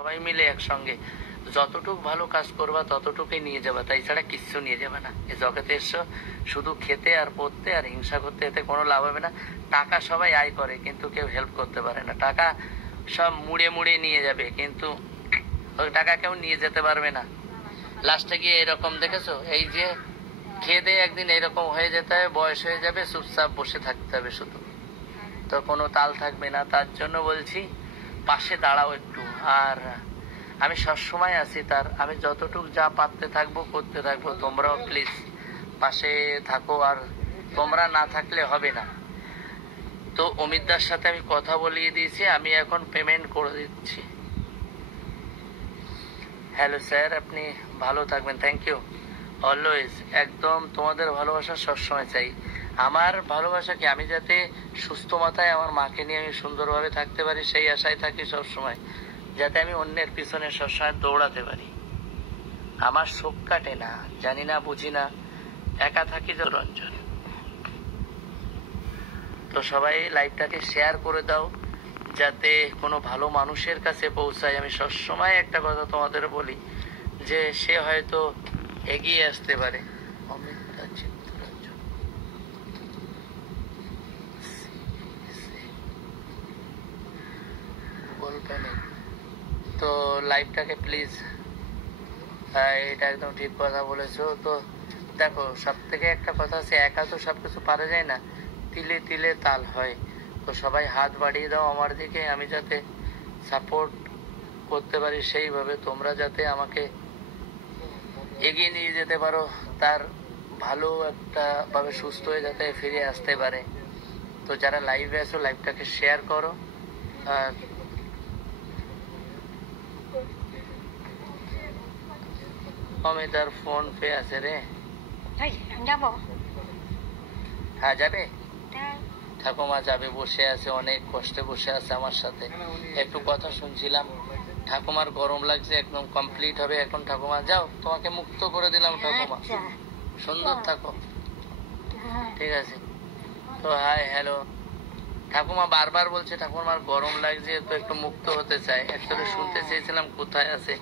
সবাই মিলে একসঙ্গে যতটুক ভালো কাজ করবা ততটুকুই নিয়ে যাবা, তাই ছাড়া কিচ্ছু নিয়ে যাবে না। এই জগতে এসছো শুধু খেতে আর পড়তে আর হিংসা করতে, এতে কোনো লাভ হবে না। টাকা সবাই আয় করে কিন্তু কেউ হেল্প করতে পারে না। টাকা সব মুড়ে মুড়ে নিয়ে যাবে কিন্তু ওই টাকা কেউ নিয়ে যেতে পারবে না। লাস্টে গিয়ে এরকম দেখেছো, এই যে খেয়ে দিয়ে একদিন এরকম হয়ে যেতে হবে, বয়স হয়ে যাবে, চুপচাপ বসে থাকতে হবে শুধু, তো কোনো তাল থাকবে না। তার জন্য বলছি পাশে দাঁড়াও একটু। আর আমি সবসময় আছি তার, আমি যতটুকু যা পারতে থাকবো করতে থাকবো, তোমরাও প্লিজ পাশে থাকো। আর তোমরা না থাকলে হবে না। তো অমিতদার সাথে আমি কথা বলিয়ে দিয়েছি, আমি এখন পেমেন্ট করে দিচ্ছি। হ্যালো স্যার, আপনি ভালো থাকবেন। Thank you always. একদম তোমাদের ভালোবাসা সবসময় চাই। আমার ভালোবাসা কি, আমি যাতে সুস্থ মাথায় আমার মাকে নিয়ে আমি সুন্দরভাবে থাকতে পারি সেই আশায় থাকি সবসময়, যাতে আমি অন্যের পিছনে সবসময় দৌড়াতে পারি। আমার শোক কাটে না, জানি না বুঝি না, একা থাকি যে রঞ্জন। তো সবাই লাইভটাকে শেয়ার করে দাও যাতে কোনো ভালো মানুষের কাছে পৌঁছায়। আমি সবসময় একটা কথা তোমাদের বলি যে সে হয়তো এগিয়ে আসতে পারে। অমিতা চিত্তরঞ্জন বলবেন তো লাইভটাকে প্লিজ, এটা একদম ঠিক কথা বলেছো। তো দেখো, সব থেকে একটা কথা আছে, একা তো সবকিছু পারা যায় না, তিলে তিলে তাল হয়। তো সবাই হাত বাড়িয়ে দাও আমার দিকে, আমি যাতে সাপোর্ট করতে পারি সেইভাবে, তোমরা যাতে আমাকে এগিয়ে নিয়ে যেতে পারো, তার ভালো একটা ভাবে সুস্থ হয়ে যাতে ফিরে আসতে পারে। তো যারা লাইভে আছো লাইভটাকে শেয়ার করো। আর অমিতার ফোন পে আছে রে। হ্যাঁ যাবে, ঠাকুমা যাবে, বসে আছে, অনেক কষ্টে বসে আছে আমার সাথে। একটু কথা শুনছিলাম, ঠাকুমার গরম লাগছে, একদম কমপ্লিট হবে এখন। ঠাকুমা যাও, তোমাকে মুক্ত করে দিলাম ঠাকুমা, সুন্দর থাকো, ঠিক আছে। তো হাই হ্যালো, ঠাকুমা বারবার বলছে ঠাকুমার গরম লাগছে, তো একটু মুক্ত হতে চাই। একটু শুনতে চেয়েছিলাম কোথায় আছে,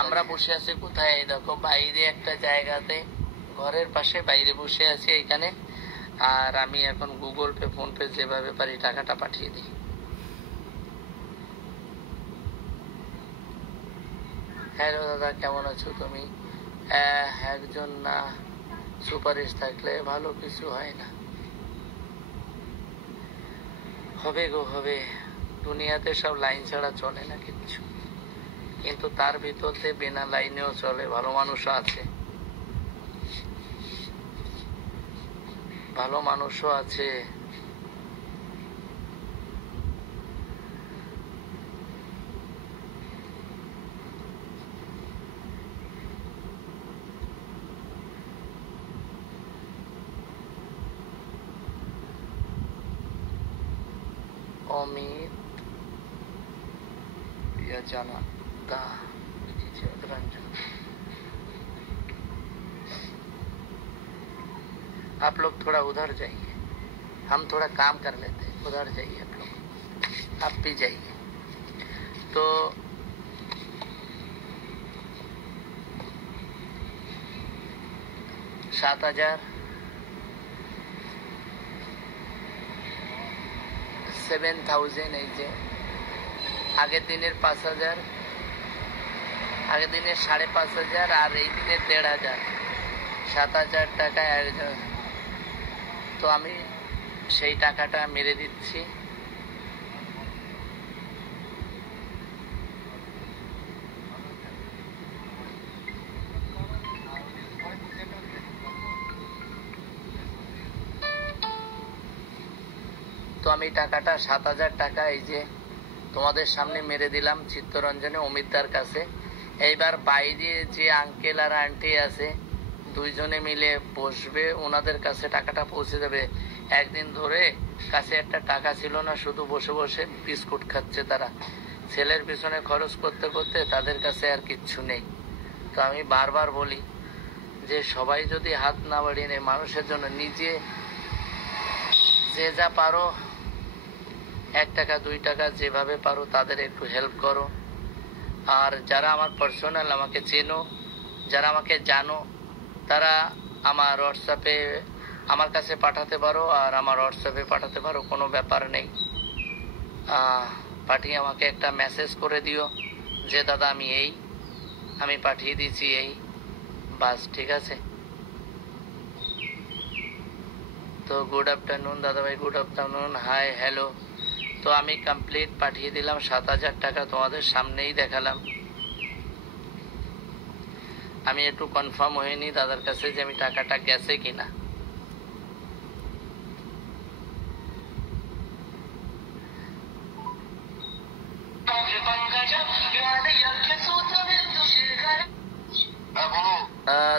আমরা বসে আছি কোথায়, এই দেখো বাইরে একটা জায়গাতে, ঘরের পাশে বাইরে বসে আছি এইখানে। আর আমি এখন গুগল পে ফোন পে যেভাবে পারি টাকাটা পাঠিয়ে দিই। হ্যালো দাদা, কেমন আছো তুমি? একজন না সুপারিশ থাকলে ভালো কিছু হয় না। হবে গো হবে, দুনিয়াতে সব লাইন ছাড়া চলে না কিচ্ছু, কিন্তু তার ভিতর দিয়ে বিনা লাইনেও চলে, ভালো মানুষও আছে, ভালো মানুষও আছে। अमित या जाना दा रंजन, आप लोग थोड़ा उधर जाइए, हम थोड़ा काम कर लेते हैं, उधर जाइए आप लोग, आप भी जाइए। तो 7,000 7,000 এই যে আগের দিনের 5,000, আগের দিনের 5,500 আর এই দিনের 1,500, 7,000 টাকা একজন। তো আমি সেই টাকাটা মেরে দিচ্ছি। তো আমি টাকাটা 7,000 টাকা এই যে তোমাদের সামনে মেরে দিলাম চিত্তরঞ্জনে অমিতদার কাছে। এইবার বাইরে যে আঙ্কেল আর আন্টি আছে দুইজনে মিলে বসবে, ওনাদের কাছে টাকাটা পৌঁছে দেবে। একদিন ধরে কাছে একটা টাকা ছিল না, শুধু বসে বসে বিস্কুট খাচ্ছে তারা, ছেলের পিছনে খরচ করতে করতে তাদের কাছে আর কিচ্ছু নেই। তো আমি বারবার বলি যে সবাই যদি হাত না বাড়িয়ে নেয় মানুষের জন্য, নিজে যে যা পারো 1 টাকা 2 টাকা যেভাবে পারো তাদের একটু হেল্প করো। আর যারা আমার পার্সোনাল আমাকে চেনো, যারা আমাকে জানো, তারা আমার হোয়াটসঅ্যাপে আমার কাছে পাঠাতে পারো, আর আমার হোয়াটসঅ্যাপে পাঠাতে পারো, কোনো ব্যাপার নেই। পাঠিয়ে আমাকে একটা মেসেজ করে দিও যে দাদা আমি পাঠিয়ে দিয়েছি এই, বাস, ঠিক আছে? তো গুড আফটারনুন দাদাভাই, গুড আফটারনুন, হাই, হ্যালো। তো আমি কমপ্লিট পাঠিয়ে দিলাম 7,000 টাকা, তোমাদের সামনেই দেখালাম। আমি একটু কনফার্ম হইনি দাদার কাছে যে আমি টাকাটা গেছে কিনা।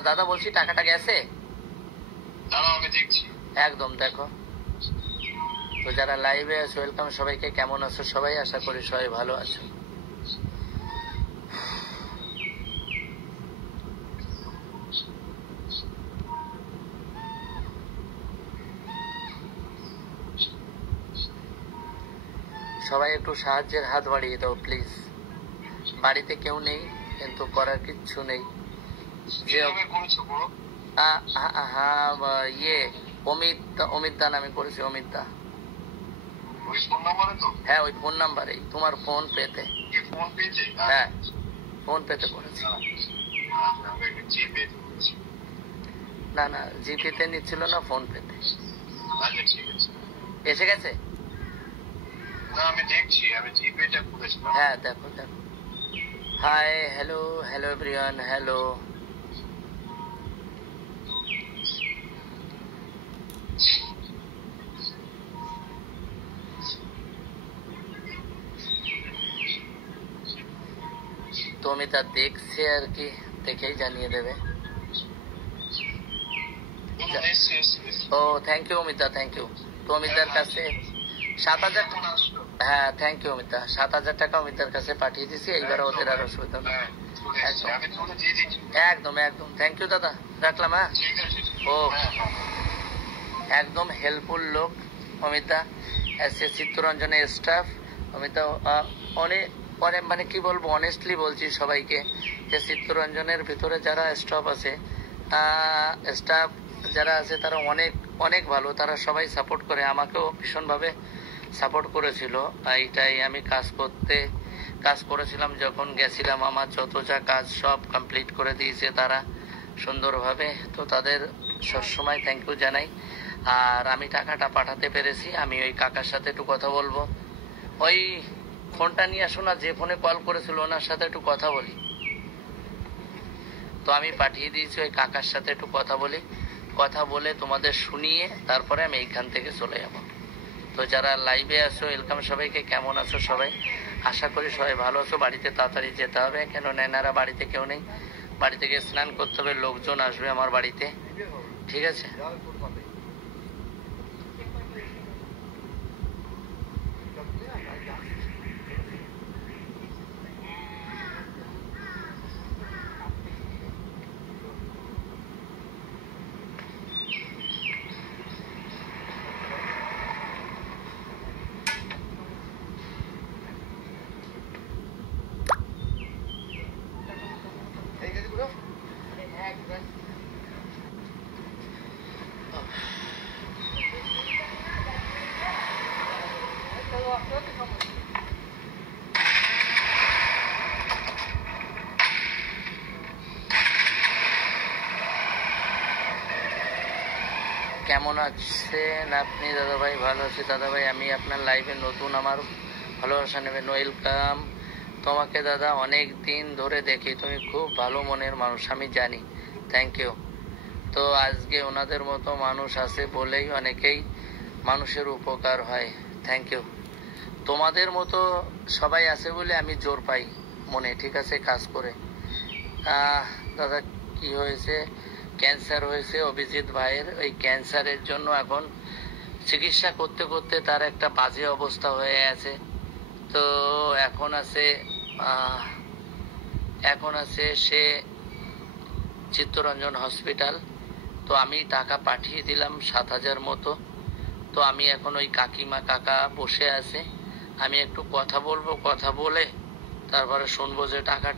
দাদা বলছি টাকাটা গেছে? একদম দেখো। তো যারা লাইভে আছো ওয়েলকাম সবাইকে, কেমন আছো সবাই? আশা করি সবাই ভালো আছো। সবাই একটু সাহায্যের হাত বাড়িয়ে দাও প্লিজ। বাড়িতে কেউ নেই কিন্তু করার কিচ্ছু নেই। হ্যাঁ, ইয়ে অমিত দা নামে করেছি, অমিত দা। হ্যাঁ, ওই ফোন নাম্বারেই, তোমার ফোন পেতে। হ্যাঁ, ফোন পেতে করেছি। না না, জিপেতে নিচ্ছিল না, ফোন পেতে। এসে গেছে? হ্যাঁ, দেখো দেখো। Hi, hello, hello everyone, hello. তো অমিতা দেখছে আর কি, দেখেই জানিয়ে দেবে। Oh thank you Amita, thank you. তো অমিতার কাছে 7,000, হ্যাঁ থ্যাংক ইউ অমিতা, 7,000 টাকা অমিতার কাছে পাঠিয়ে দিছি। এইবার ওদের আর অসুবিধা নেই। একদম একদম, থ্যাংক ইউ দাদা, রাখলাম। হ্যাঁ, ও একদম হেল্পফুল লোক অমিতা, এসে চিত্তরঞ্জনের স্টাফ। অমিতা অনেক অনেক, মানে কি বলবো, অনেস্টলি বলছি সবাইকে যে চিত্তরঞ্জনের ভিতরে যারা স্টাফ আছে, স্টাফ যারা আছে তারা অনেক অনেক ভালো। তারা সবাই সাপোর্ট করে, আমাকেও ভীষণভাবে সাপোর্ট করেছিল। এইটাই আমি কাজ করেছিলাম যখন গেছিলাম, আমার যত যা কাজ সব কমপ্লিট করে দিয়েছে তারা সুন্দরভাবে। তো তাদের সবসময় থ্যাংক ইউ জানাই। আর আমি টাকাটা পাঠাতে পেরেছি। আমি ওই কাকার সাথে একটু কথা বলবো। ওই ফোনটা নিয়ে আসো না, যে ফোনে কল করেছিল ওনার সাথে একটু কথা বলি। তো আমি পাঠিয়ে দিয়েছি, ওই কাকার সাথে একটু কথা বলে তোমাদের শুনিয়ে তারপরে আমি এইখান থেকে চলে যাব। তো যারা লাইভে আছো ওয়েলকাম সবাইকে, কেমন আছো সবাই? আশা করি সবাই ভালো আছো। বাড়িতে তাড়াতাড়ি যেতে হবে, কেন নেনারা বাড়িতে কেউ নেই। বাড়ি থেকে স্নান করতে হবে, লোকজন আসবে আমার বাড়িতে, ঠিক আছে? কেমন আছেন আপনি দাদাভাই? ভালো আছি দাদাভাই, আমি আপনার লাইভে নতুন, আমার ভালোবাসা নেবেন, ওয়েলকাম। তোমাকে দাদা অনেক দিন ধরে দেখি, তুমি খুব ভালো মনের মানুষ, আমি জানি, থ্যাংক ইউ। তো আজকে ওনাদের মতো মানুষ আছে বলেই অনেকেই মানুষের উপকার হয়, থ্যাংক ইউ। তোমাদের মতো সবাই আছে বলে আমি জোর পাই মনে, ঠিক আছে, কাজ করে। দাদা কি হয়েছে? ক্যান্সার হয়েছে অভিজিৎ ভাইয়ের। ওই ক্যান্সারের জন্য এখন চিকিৎসা করতে করতে তার একটা বাজে অবস্থা হয়ে আছে। তো এখন আছে সে চিত্তরঞ্জন হসপিটাল। তো আমি টাকা পাঠিয়ে দিলাম 7,000 মতো। তো আমি এখন ওই কাকিমা কাকা বসে আছে, আমি একটু কথা বলবো, কথা বলে তারপরে শুনবো যে টাকা